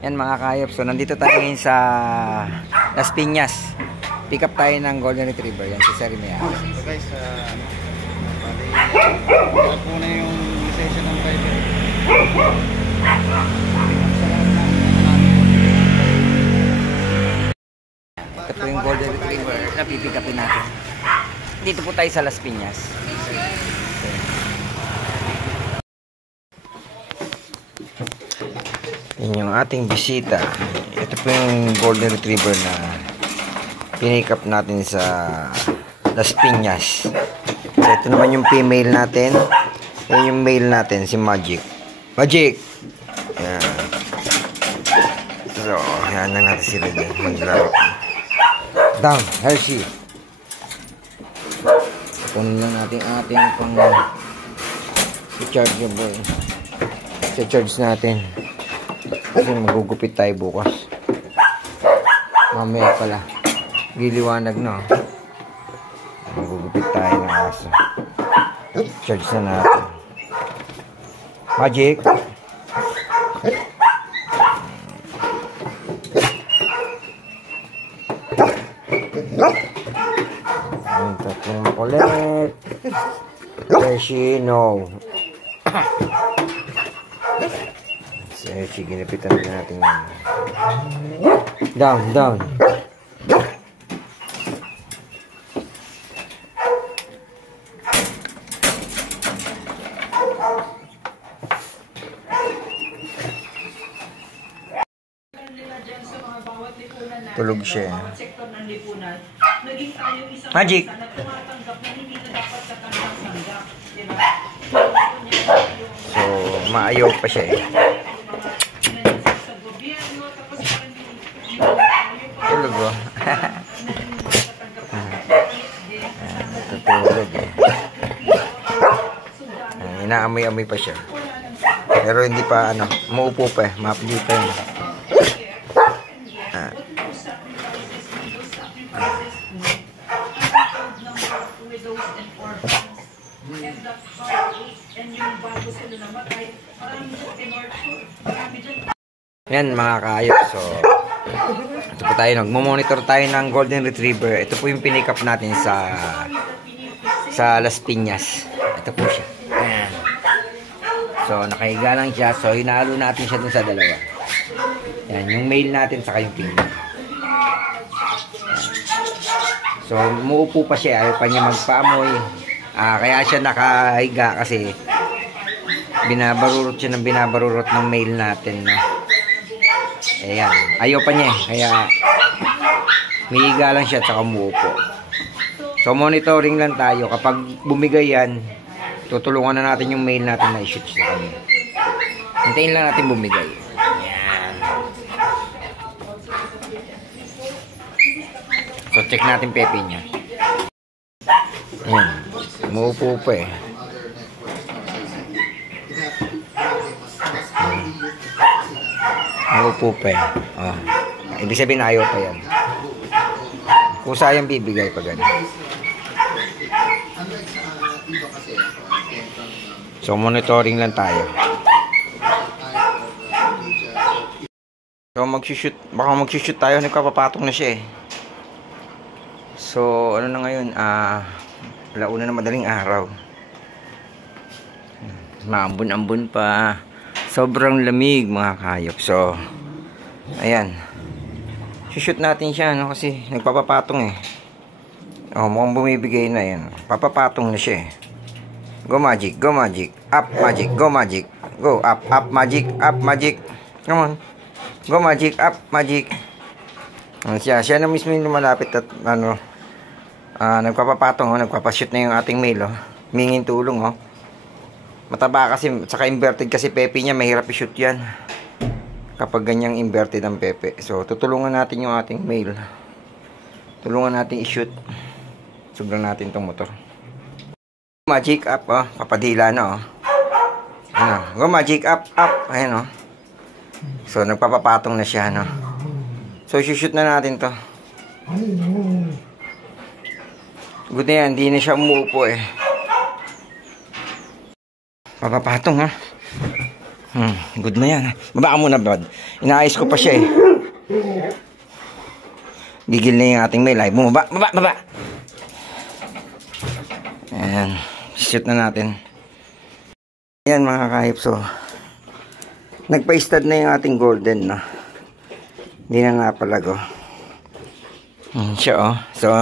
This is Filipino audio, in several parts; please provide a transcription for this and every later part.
Yan mga kayop, so nandito tayo ngayon sa Las Piñas. Pick up tayo ng Golden Retriever. Yan si Sir Mia. So guys, wag muna yung session ng 5. Ito po yung Golden Retriever na pipick upin natin. Dito po tayo sa Las Piñas. Yan yung ating bisita. Ito po yung Golden Retriever na pinick up natin sa Las Piñas. So ito naman yung female natin. Yan yung male natin, si Magic. Magic! Yan. So, yan na natin sila dyan. Maglaro. Down, Hershey. Punin lang natin ating pang rechargeable. I-charge natin. Kasi magugupit tayo bukas. Mamaya pala. Giliwanag na. Magugupit tayo ng aso. Charge na natin. Magic. Ang tatlong ulit. Hershey, no. Sige, ginapitan na natin yan. Down, down. Tulog siya. Magic! So, maayaw pa siya eh. Tulog oh. Tutulog eh. Inaamoy-amoy pa siya. Pero hindi pa ano, umuupo pa eh. Mapili pa yun. Yan mga kaayop. So, ito po tayo, nagmo-monitor tayo ng Golden Retriever. Ito po yung pinick up natin sa Las Piñas. Ito po siya. Ayan. So, nakahiga lang siya. So, hinalo natin siya dun sa dalawa. Yan, yung male natin saka yung female. So, umuupo pa siya. Ayaw pa niya magpaamoy. Kaya siya nakahiga kasi binabarurot siya ng binabarurot ng male natin. No? Ayan. Ayaw pa niya. Kaya mihiga lang siya at saka umuupo. So, monitoring lang tayo. Kapag bumigay yan, tutulungan na natin yung male natin na i-shoot sa kanya. Hintayin lang natin bumigay. Ayan. So, check natin pepe niya. Ayan. Umuupo pa eh. Umuupo pa eh. Oh. Ibig sabihin ayaw pa yan. Kung sayang bibigay pa ganun. So, monitoring lang tayo. So, mag-shoot. Baka mag-shoot tayo. Nagpapapatong na siya eh. So, ano na ngayon? Launa na madaling araw. Maambun-ambun pa. Sobrang lamig mga kayop. So, ayan. Shoot natin siya, no? Kasi nagpapapatong eh. Oh, mukhang bumibigay na yan. Papapatong na siya eh. Go Magic, go Magic. Up Magic, go Magic. Go up, up Magic, up Magic. Come on. Go Magic, up Magic. Siya na mismo yung lumalapit at ano, nagpapapatong, oh, nagpapashoot na yung ating male, oh. Mingin tulong, oh. Mataba kasi, saka inverted kasi pepe niya, mahirap i-shoot yan. Kapag ganyang inverted ang pepe. So, tutulungan natin yung ating male. Tulungan natin i-shoot. Sobrang natin tong motor. Magic up, oh. Papadila na, oh. Ano? Go Magic up, up. Ayan, oh. So, nagpapapatong na siya, no. So, shoot na natin to. Good na yan, hindi na siya umuupo eh. Papapatong ha. Good na yan. Baba ka muna, bud. Inaayos ko pa siya eh. Gigil na yung ating mail. Ay, bumaba. Baba. Ayan. Shoot na natin. Ayan mga kahip. So, nagpa-stud na yung ating golden, no? Hindi na napalago. Siya, oh. So,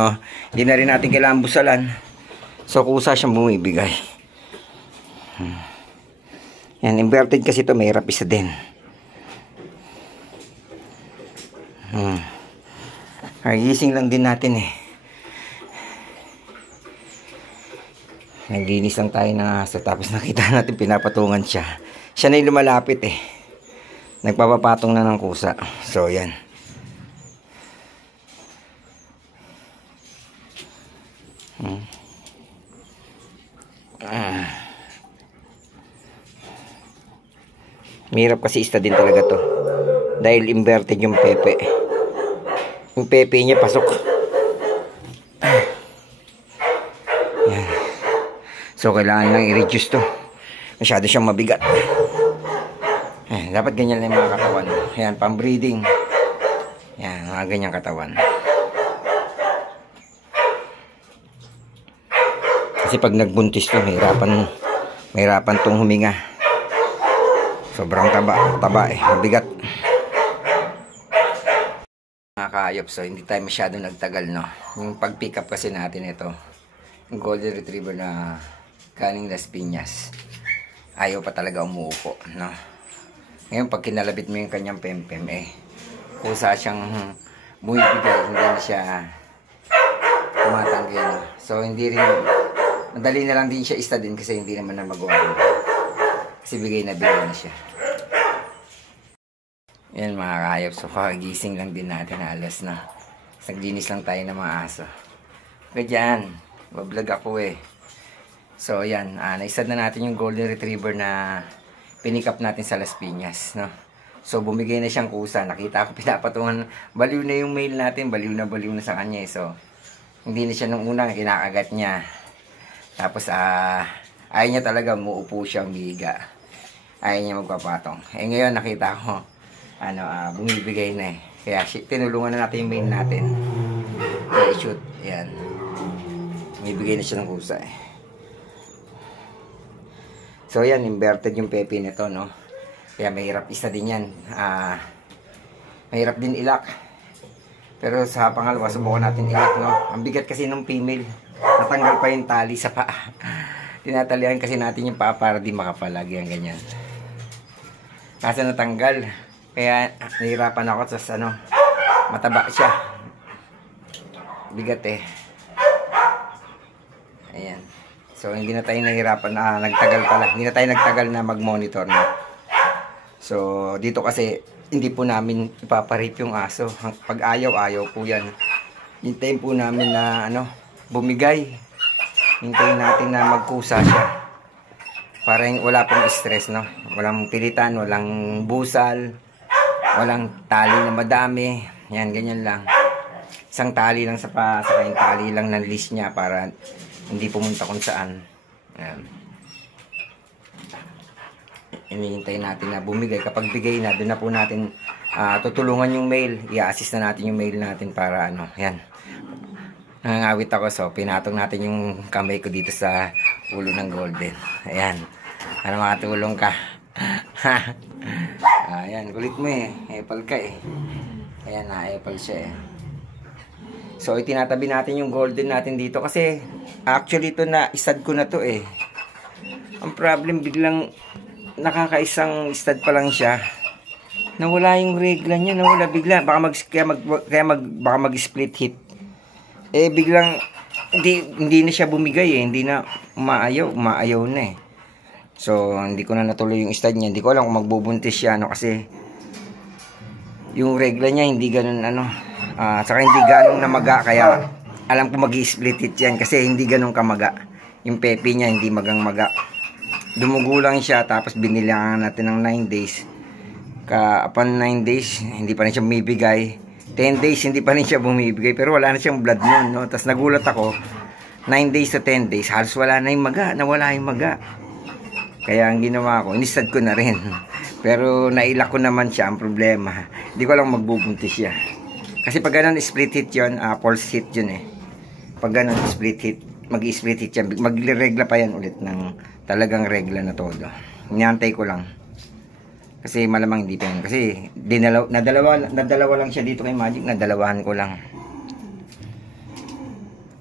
hindi na rin natin kailangan busalan. So, kusa siyang bumibigay. Yan, inverted kasi ito, mahirap isa din. Gising lang din natin eh. Naglinis lang tayo ng aso, tapos nakita natin pinapatungan siya. Siya na yung lumalapit eh. Nagpapapatong na ng kusa. So, yan. Mahirap kasi ista din talaga to. Dahil inverted yung pepe. Yung pepe niya pasok. Yan. So kailangan lang i-reduce to. Masyado siyang mabigat. Dapat ganyan lang yung mga katawan. Yan, pang-breeding. Yan, mga ganyang katawan. Kasi pag nagbuntis to, mahirapan tong huminga. Sobrang taba eh, mabigat. Mga kaayop, so hindi tayo masyado nagtagal, no. Yung pag-pick up kasi natin ito, yung golden retriever na galing Las Piñas, ayaw pa talaga umuupo, no. Ngayon pag kinalabit mo yung kanyang pempem eh, kusa siyang bumibigay, hindi na siya tumatanggi, no? So hindi rin, madali na lang din siya ista din kasi hindi naman na magawa. Kasi bigay na siya. Yan mga kayop. So kakagising lang din natin alas na. Naglinis lang tayo ng mga aso. Ganyan. Bablog ako eh. So yan. Naisad na natin yung golden retriever na pinick up natin sa Las Piñas. No? So bumigay na siyang kusa. Nakita ko pinapatungan. Baliw na yung mail natin. Baliw na sa kanya eh. So hindi na siya nung una kinakagat niya. Tapos ayaw niya talaga muupo siya umiga. Ayaw niya magpapatong. Eh ngayon nakita ko bumibigay na eh. Kaya tinulungan na natin yung main natin. Kaya i-shoot. Ayan. Bumibigay na siya ng kusa eh. So yan, inverted yung pepe nito, no. Kaya mahirap isa din yan. Mahirap din ilak. Pero sa pangalawa, subukan natin ilak, no. Ang bigat kasi ng female. Natanggal pa yung tali sa paa. Tinatalian kasi natin yung paa para di makapalag. Yan, ganyan. Kasi natanggal. Kaya nahirapan ako sa mataba siya. Bigat eh. Ayan. So hindi na tayo nahirapan nagtagal pala. Hindi na tayo nagtagal na mag-monitor na. So dito kasi hindi po namin ipaparate yung aso. Pag ayaw po yan. Hintayin po namin na bumigay. Hintayin natin na magkusa siya. Para wala pong stress, no? Walang pilitan, walang busal, walang tali na madami. Yan, ganyan lang. Isang tali lang sa yung tali lang ng list niya para hindi pumunta kung saan. Yan. Inihintayin natin na bumigay. Kapag bigay na, doon na po natin tutulungan yung mail. I-assist na natin yung mail natin para yan. Nangangawit ako, so pinatong natin yung kamay ko dito sa ulo ng golden. Ayan. Makatulong ka. Ayan, kulit mo eh. Apple ka eh. Ayan, apple siya eh. So, itinatabi natin yung golden natin dito kasi actually ito na isad ko na to eh. Ang problem, biglang nakakaisang stud pa lang siya. Nawala yung regla niya, nawala bigla. Baka mag-split hip. Eh biglang hindi na siya bumigay eh, hindi na umaayaw na eh. So hindi ko na natuloy yung stud niya. Hindi ko alam kung magbubuntis siya kasi yung regla niya hindi ganoon saka hindi ganong namaga, kaya alam ko mag-split hit yan kasi hindi ganong kamaga. Yung pepe niya hindi magang maga. Dumugo lang siya, tapos binilangan natin ng 9 days. Upon 9 days, hindi pa rin siya bumibigay. 10 days, hindi pa rin siya bumibigay. Pero wala na siyang blood noon, no? Tapos nagulat ako, 9 days to 10 days, halos wala na yung maga. Nawala yung maga. Kaya ang ginawa ko, inistad ko na rin. Pero nailak ko naman siya. Ang problema, hindi ko lang magbubuntis siya. Kasi pag ganun split hit yun, pulse hit yun eh. Pag ganun split hit, mag-split hit yan. Magregla pa yan ulit ng talagang regla na todo. Inantay ko lang. Kasi malamang hindi pa yun. Kasi nadalawa lang siya dito kay Magic. Nadalawahan ko lang.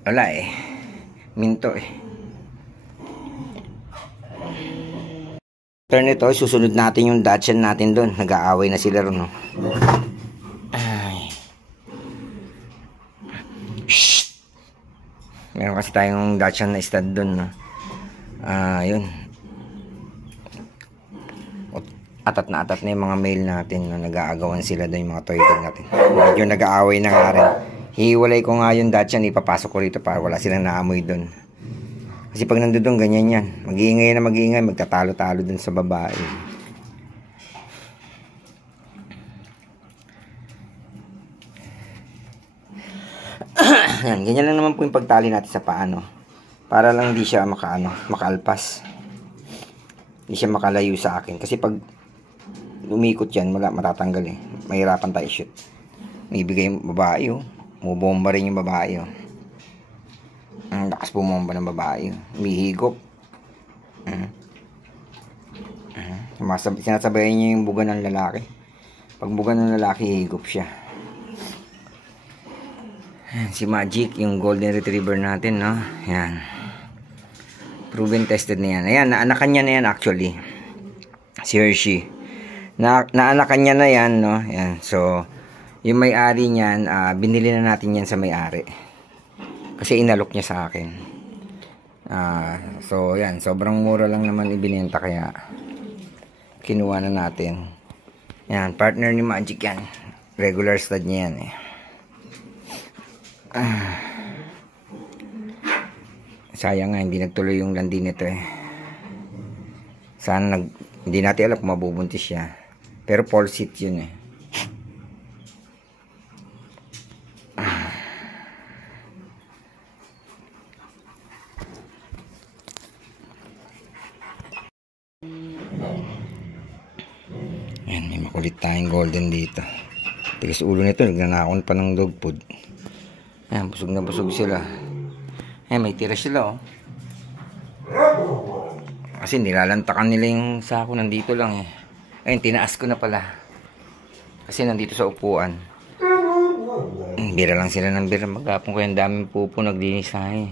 Wala eh. Minto eh. Turn ito, susunod natin yung Dachshund natin doon. Nag-aaway na sila ron, no? Ay. Shhh! Meron kasi tayong Dachshund na stud doon, no? Yun. Atat na yung mga male natin, no? Nag-aagawan sila doon, yung mga toy dog natin. Medyo nag-aaway na nga rin. Hiwalay ko nga yung Dachshund, ipapasok ko rito para wala silang naamoy doon. Kasi pag nandun ganyan yan. Mag-iingay na mag-iingay, magtatalo-talo dun sa babae. Yan, ganyan lang naman po yung pagtali natin sa paano. Para lang hindi siya makaalpas. Hindi siya makalayo sa akin. Kasi pag umikot yan, matatanggal eh. Mahirapan tayo shoot. May ibigay yung babae oh. Mubomba rin yung babae oh. Ang lakas bumomba ng babae. Umihigop. Sinasabayan niya yung buga ng lalaki. Pag buga ng lalaki, higop siya. Si Magic, yung golden retriever natin, no? Yan. Proven tested na yan. Ayan, naanakan niya na yan actually. Si Hershey. Naanakan niya na yan, no? Yan. So, yung may-ari niyan, binili na natin yan sa may-ari. Kasi inalok niya sa akin. So, yan. Sobrang mura lang naman ibinenta. Kaya, kinuha na natin. Yan. Partner ni Magic yan. Regular stud niya yan eh. Sayang nga. Hindi nagtuloy yung landi nito eh. Sana hindi natin alam kung mabubuntis siya. Pero pulse hit yun eh. Ayan, may makulit tayong golden dito. Tigas ulo nito, nagnanakon pa ng dog food. Ayan, busog na busog sila. Ayan, may tira sila oh. Kasi nilalantakan nila yung sako, nandito lang eh. Ayun, tinaas ko na pala. Kasi nandito sa upuan. Bira lang sila ng bira. Maghapon ko yung daming pupo, naglinis na eh.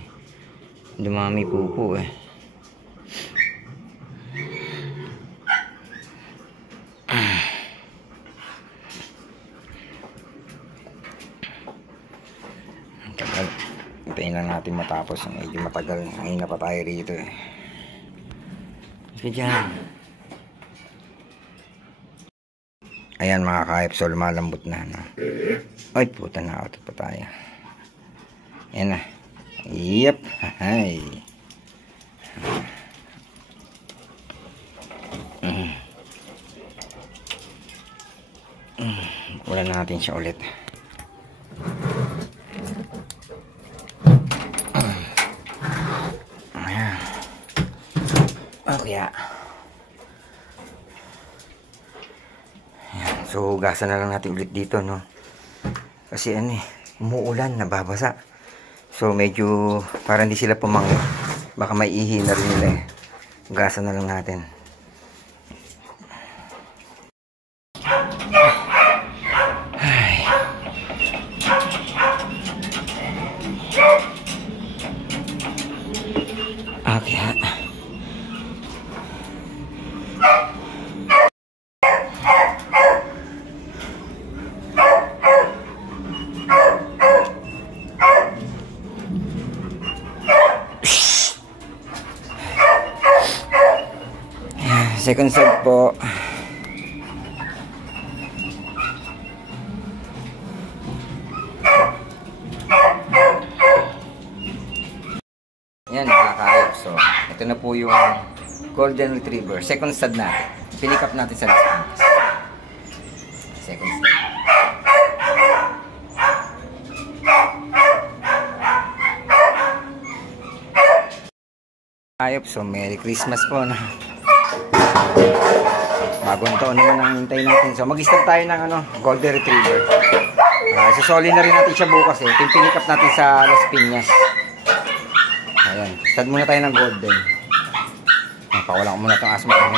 Dumami pupo eh. Hintayin lang natin matapos. Medyo matagal. Ngayon na pa tayo rito eh. Sige dyan. Ayan mga ka-EPSO, lumalambot na. No? Ay puta na. Auto pa tayo. Ayan na. Yep. Hay. Wala natin siya ulit. Ayan. Okay. Ayan. So, hugasan na lang natin ulit dito, no? Kasi ano eh, umuulan, nababasa. So, medyo para hindi sila pumangit. Baka may ihi na rin nila eh. Hugasan na lang natin. Okay. Second set po. Yan, nakakayap. So, ito na po yung golden retriever. Second stud natin. Pinick up natin sa Las Piñas. Second stud. Ayop. So, Merry Christmas po. No? Bagong taon naman ang hintay natin. So mag-start tayo ng Golden Retriever. Susoli na rin natin siya bukas eh. Ito yung pinikap natin sa Las Piñas. Ayan. Start muna tayo ng Golden. Pakawalan ko muna itong asma ko.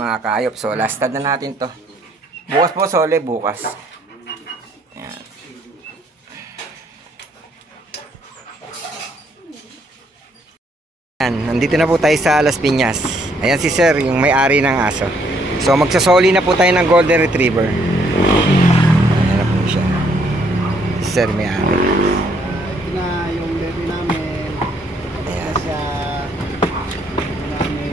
Mga kaayop. So, last stud na natin to. Bukas po, Sole. Bukas. Ayan. Ayan. Nandito na po tayo sa Las Piñas. Ayan si Sir, yung may-ari ng aso. So, magsasoli na po tayo ng Golden Retriever. Ayan na po siya. Si Sir, may-ari. Ito na yung baby namin. Ayan. Siya namin.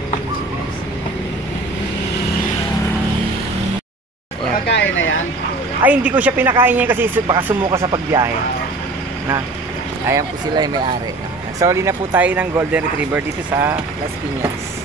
Pagkain na yan. Ay, hindi ko siya pinakain niya kasi baka sumuka sa pagbiyahe. Na. Ayan po sila yung may-ari. Soli na po tayo ng Golden Retriever dito sa Las Piñas.